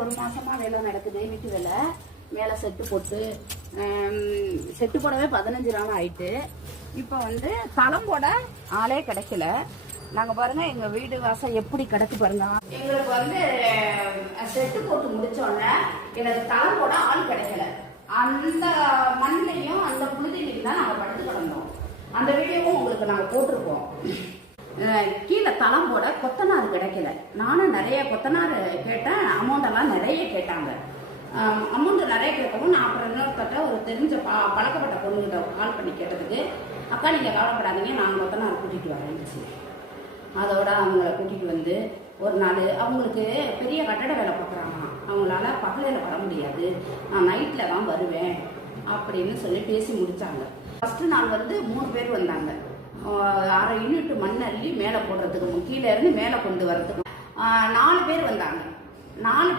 ஒரு மாசமா வேலை நடக்குது, வீட்டு வேலை. மேலே செட்டு போட்டு செட்டு போடவே 15 நாள் ஆயிட்டு. இப்போ வந்து தளம் போட ஆளே கிடைக்கல. நாங்கள் பாருங்க எங்க வீடு வாசல் எப்படி கிடக்கு பாருங்க. எங்களுக்கு வந்து செட்டு போட்டு முடிச்சோடனே எனக்கு தளம் போட ஆள் கிடைக்கல. அந்த மண்ணிலையும் அந்த புழுதிலையும் தான் நாங்கள் படுத்து கிடந்தோம். அந்த வீடியோவும் உங்களுக்கு நாங்கள் போட்டிருக்கோம். கீழே தளம் போட கொத்தனார் கிடைக்கல. நானும் நிறைய கொத்தனார் கேட்டேன், அமௌண்டெல்லாம் நிறைய கேட்டாங்க. அமௌண்ட் நிறைய கேட்கவும் நான் அப்புறம் இன்னொருக்கிட்ட ஒரு தெரிஞ்ச பழக்கப்பட்ட பொண்ணுகிட்ட கால் பண்ணி கேட்டதுக்கு, அக்கா நீங்கள் கவலைப்படாதீங்க, நான் கொத்தனார் கூட்டிகிட்டு வரேன்னுச்சு. அதோட அவங்கள கூட்டிகிட்டு வந்து ஒரு நாள் அவங்களுக்கு பெரிய கட்டட வேலை பார்க்குறாங்க. அவங்களால பகலில் வர முடியாது, நான் நைட்டில் தான் வருவேன் அப்படின்னு சொல்லி பேசி முடித்தாங்க. ஃபஸ்ட்டு நாள் வந்து 3 பேர் வந்தாங்க. 1/2 யூனிட் மண் அள்ளி மேலே போடுறதுக்கு, கீழே இருந்து மேலே கொண்டு வரதுக்கு 4 பேர் வந்தாங்க. 4